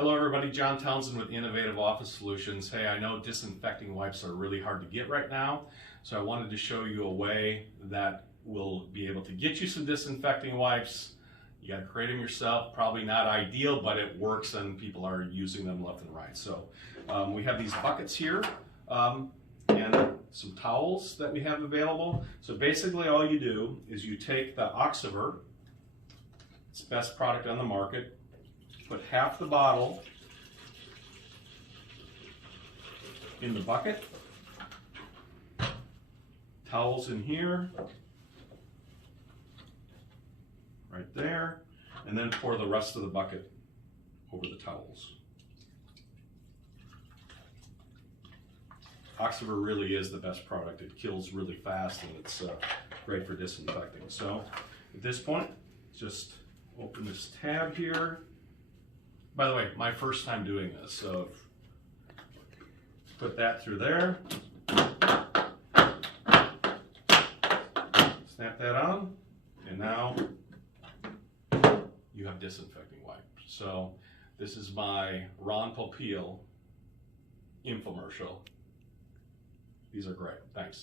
Hello everybody, John Townsend with Innovative Office Solutions. Hey, I know disinfecting wipes are really hard to get right now, so I wanted to show you a way that will be able to get you some disinfecting wipes. You got to create them yourself, probably not ideal, but it works and people are using them left and right. So we have these buckets here and some towels that we have available. So basically all you do is you take the Oxiver, it's the best product on the market, put half the bottle in the bucket, towels in here, right there, and then pour the rest of the bucket over the towels. Oxiver really is the best product. It kills really fast and it's great for disinfecting. So at this point, just open this tab here. By the way, my first time doing this, so put that through there. Snap that on, and now you have disinfecting wipe. So this is my Ron Popeil infomercial. These are great. Thanks.